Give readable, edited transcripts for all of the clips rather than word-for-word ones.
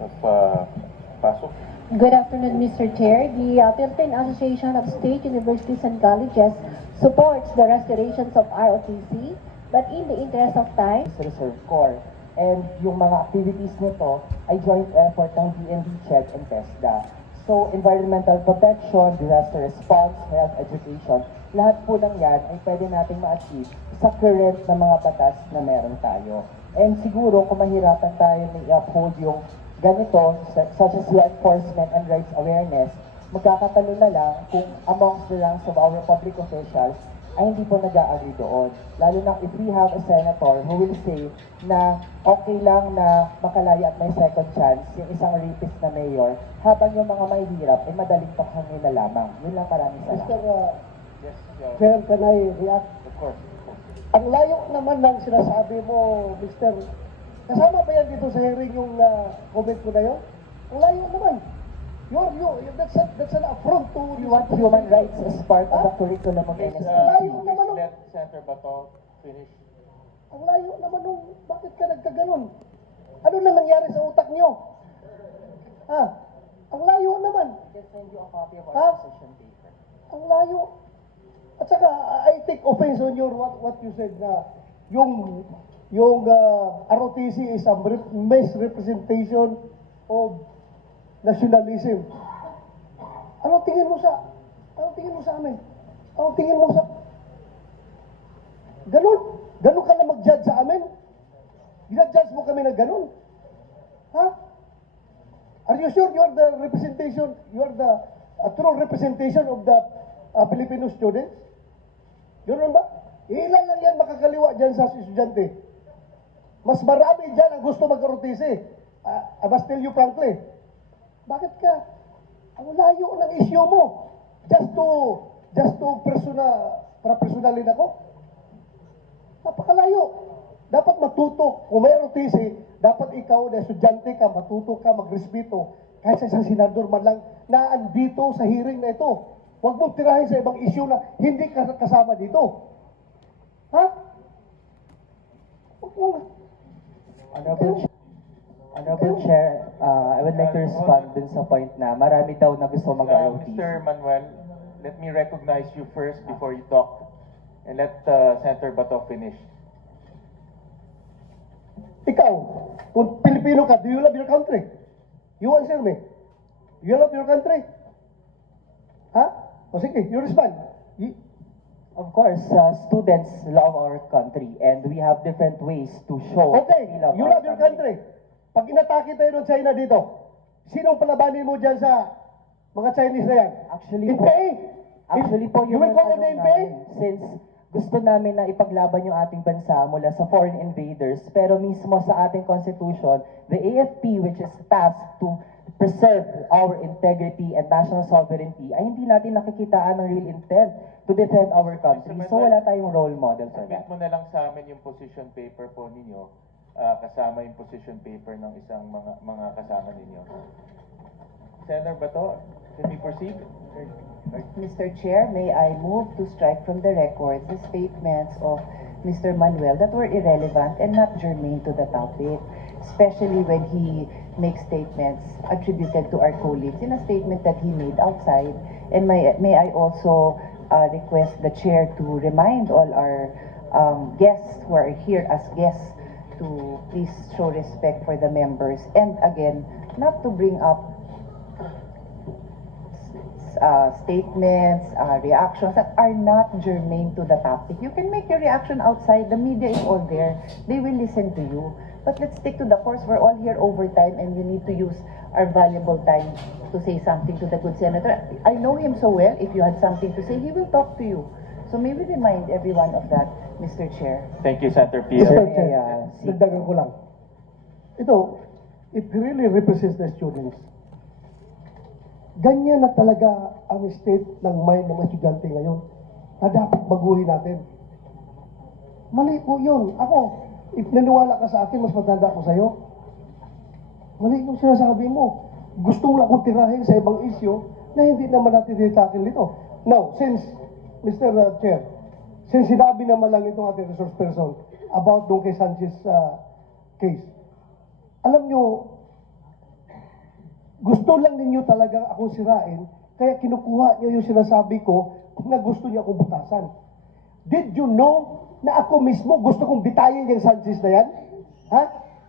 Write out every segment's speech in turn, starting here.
of PASOK. Good afternoon, Mr. Chair. The Philippine Association of State Universities and Colleges supports the restorations of ROTC, but in the interest of time, Reserve Corps. And yung mga activities nito ay joint effort ng DND, CHED, and TESDA. So, environmental protection, disaster response, health education, lahat po ng yan ay pwede nating ma-achieve sa current na mga batas na meron tayo. And siguro, kung mahirapan tayo na i-uphold yung ganito, such as law enforcement and rights awareness, magkakatalo na lang kung amongst the ranks of our public officials ay hindi po nag-a-agree doon. Lalo na if we have a senator who will say na okay lang na makalaya at may second chance yung isang rapist na mayor, habang yung mga mahihirap ay madaling pakhangin na lamang. Yun lang, maraming salamat. Yes, Chair, can I react? of course. Ang layo naman ng sinasabi mo, Mr. Kasama ba yan dito sa hearing yung comment ko na yun? Ang layo naman. That's an affront to... You want human rights as part of the curriculum of Please, NST. layo please naman, let Senator Bato finish. Ang layo naman nung bakit ka nagkaganon? Ano na nangyari sa utak nyo? Ha? Ang layo naman. I can send you a copy of Huh? our position paper. Ang layo. At saka, I take offense on your what you said na yung ROTC is a misrepresentation of nationalism. Anong tingin mo sa amin? Anong tingin mo sa Ganon ka na mag-judge sa amin? Ginajudge mo kami na ganon? Ha? Are you sure you are the true representation of the Filipino students? Ganoon ba? Ilan lang yan makakaliwa dyan sa estudyante. Mas marami dyan ang gusto mag-ROTC. I must tell you frankly. Bakit ka? Ang layo ng issue mo. Just to personalin ako. Napakalayo. Dapat matuto. Kung may ROTC, dapat ikaw na estudyante ka, matuto ka, magrespeto. Kahit sa isang senador man lang na andito sa hearing na ito. Huwag mong tirahin sa ibang issue na hindi ka kasama dito. Ha? Huwag mong... Honorable Chair, I would like to respond dun sa point na marami daw na gusto mag-ROTC. Mr. Manuel, let me recognize you first before you talk. And let Senator Bato finish. Ikaw, kung Pilipino ka, do you love your country? You answer me. Do you love your country? Ha? O sige, you respond. Of course, students love our country and we have different ways to show Okay, we love you our love your country. Pag inatake tayo ng China dito, sinong palabanin mo dyan sa mga Chinese na yan? Actually po, NPA? yun You will ang call on the tanong NPA? namin. Since gusto namin na ipaglaban yung ating bansa mula sa foreign invaders, pero mismo sa ating constitution, the AFP, which is tasked to preserve our integrity and national sovereignty, ay hindi natin nakikitaan ng real intent to defend our country. So wala tayong role model for Submit that. mo na lang sa amin yung position paper po ninyo, kasama yung position paper ng isang mga kasama ninyo. Senator Bato, can we proceed? Mr. Chair, may I move to strike from the record the statements of Mr. Manuel that were irrelevant and not germane to the topic, especially when he makes statements attributed to our colleagues in a statement that he made outside. And may I also request the Chair to remind all our guests who are here as guests to please show respect for the members, and again, not to bring up statements, reactions that are not germane to the topic. You can make your reaction outside. The media is all there. They will listen to you. But let's stick to the course. We're all here overtime and we need to use our valuable time to say something to the good senator. I know him so well. If you had something to say, he will talk to you. So may we remind everyone of that, Mr. Chair. Thank you, Senator Mr. Pia. Chair, dagdagan ko lang. Ito, it really represents the students. Ganyan na talaga ang state ng mind ng mga estudyante ngayon na dapat baguhin natin. Mali po yun. Ako, if naniwala ka sa akin, mas matanda ko sa'yo. Mali yung sinasabi mo. Gusto mo lang akong tirahin sa ibang issue na hindi naman natin ditakin dito. Now, since, Mr. Chair, since sinabi naman lang itong ating resource person about doon kay Sanchez case, alam nyo, gusto lang ninyo talagang akong sirain, kaya kinukuha niyo yung sinasabi ko na gusto niyo akong butasan. Did you know na ako mismo gusto kong bitayin yung Sanchez na yan? Ha?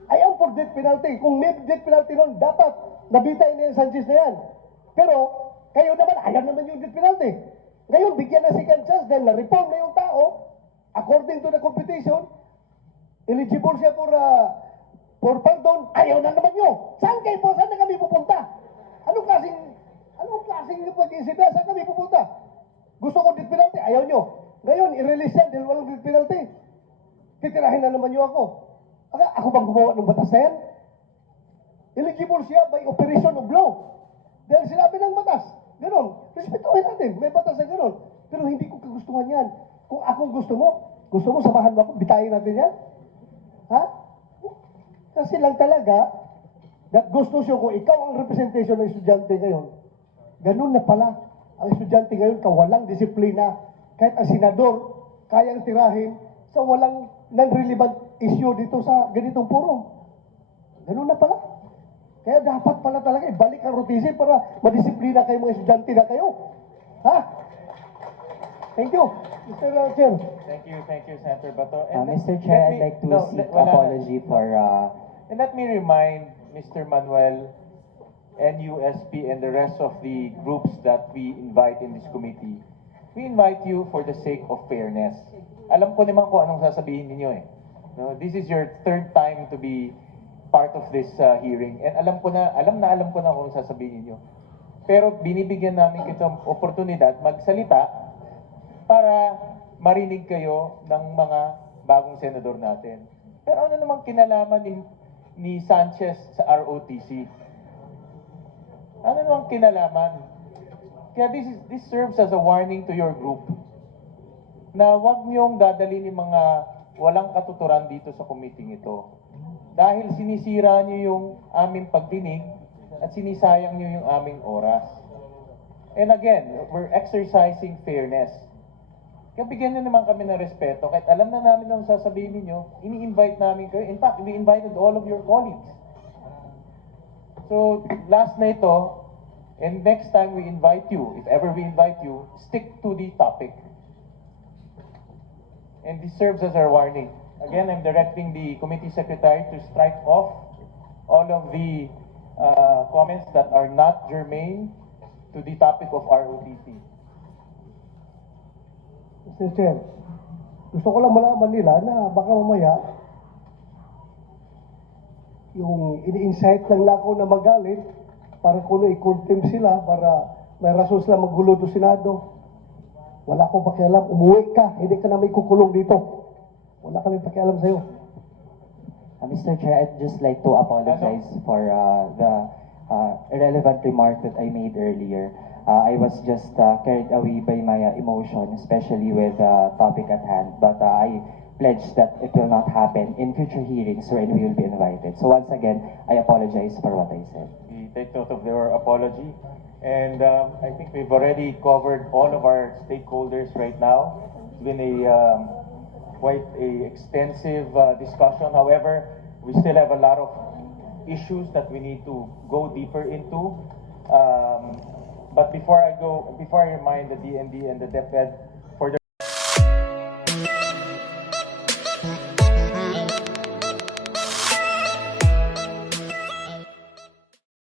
I am for death penalty. Kung may death penalty nun, dapat nabitay na yung Sanchez na yan. Pero, kayo naman, ayaw naman yung death penalty. Ngayon, bigyan na second chance dahil na-reform na yung tao, according to the competition, eligible siya for pardon, ayaw na naman nyo. Saan kayo po? Saan na kami pupunta? Anong klaseng pag-iisip na? Saan kami pupunta? Gusto ko death penalty, ayaw nyo. Ngayon, i-release yan dahil walang death penalty. Titirahin na naman nyo ako. Ako bang gumawa ng batas na yan? Eligible siya by operation of law. Dahil sinabi ng batas. Ganon. Respetuhin natin. May batas na ganon. Pero hindi ko kagustuhan yan. Kung akong gusto mo samahan mo ako, bitayin natin yan? Ha? Kasi lang talaga, that gusto siya kung ikaw ang representation ng estudyante ngayon, ganun na pala. Ang estudyante ngayon, kawalang disiplina. Kahit ang senador, kayang tirahin sa walang non-relevant issue dito sa ganitong forum. Ganun na pala. Kaya dapat pala talaga ibalik ang routine para madisiplina kayo mga estudyante na kayo. Ha? Thank you, Mr. Chair. Thank you, Senator Bato. Mr. Chair, I'd like to seek apology for... And let me remind Mr. Manuel, NUSP, and the rest of the groups that we invite in this committee. We invite you for the sake of fairness. Alam ko naman kung anong sasabihin ninyo eh. No, this is your third time to be part of this hearing. And alam ko na kung anong sasabihin ninyo. Pero binibigyan namin kitong oportunidad magsalita para marinig kayo ng mga bagong senador natin. Pero ano namang kinalaman ni Sanchez sa ROTC? Ano namang kinalaman? Kaya this serves as a warning to your group na huwag niyong dadalhin yung mga walang katuturan dito sa committee ito. Dahil sinisira niyo yung aming pagdinig at sinisayang niyo yung aming oras. And again, we're exercising fairness. Kaya bigyan niyo naman kami ng respeto. Kahit alam na namin ang sasabihin ninyo, ini-invite namin kayo. In fact, we invited all of your colleagues. So, last na ito, and next time we invite you, if ever we invite you, stick to the topic. And this serves as our warning. Again, I'm directing the committee secretary to strike off all of the comments that are not germane to the topic of ROTC. Mr. Chair, gusto ko lang malaman nila na baka mamaya yung ini-incite lang ako na magalit para kuno i-contempt sila para may rason sila maggulo do Senado. Wala akong pakialam. Umuwi ka. Hindi ka na may kukulong dito. Wala kami pakialam sa'yo. Mr. Chair, I'd just like to apologize for the irrelevant remark that I made earlier. I was just carried away by my emotion, especially with the topic at hand. But I pledge that it will not happen in future hearings wherein we will be invited. So once again, I apologize for what I said. We take note of their apology. And I think we've already covered all of our stakeholders right now. It's been quite a extensive discussion. However, we still have a lot of issues that we need to go deeper into. But before I remind the DND and the DepEd